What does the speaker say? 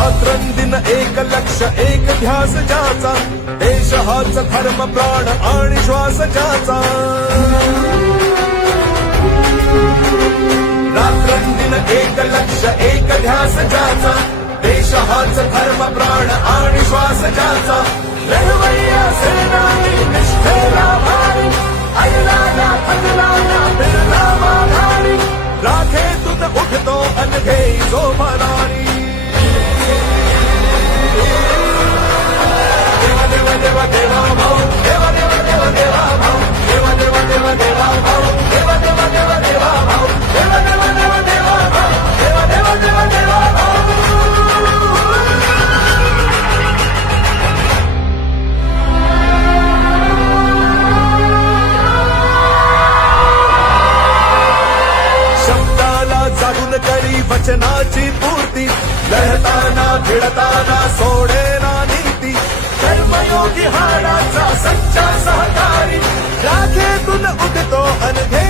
रात्रंदिन एक लक्ष एक ध्यास ज्याचा. देश हाच धर्म प्राण आणि श्वास ज्याचा. रात्रंदिन एक लक्ष एक ध्यास ज्याचा. देश हाच धर्म प्राण आणि श्वास ज्याचा. करी वचनाची पूर्ती लढताना भिडताना सोडेना नीती. कर्मयोगी हाडाचा सच्चा सहकारी राखेतून उठतो अनधे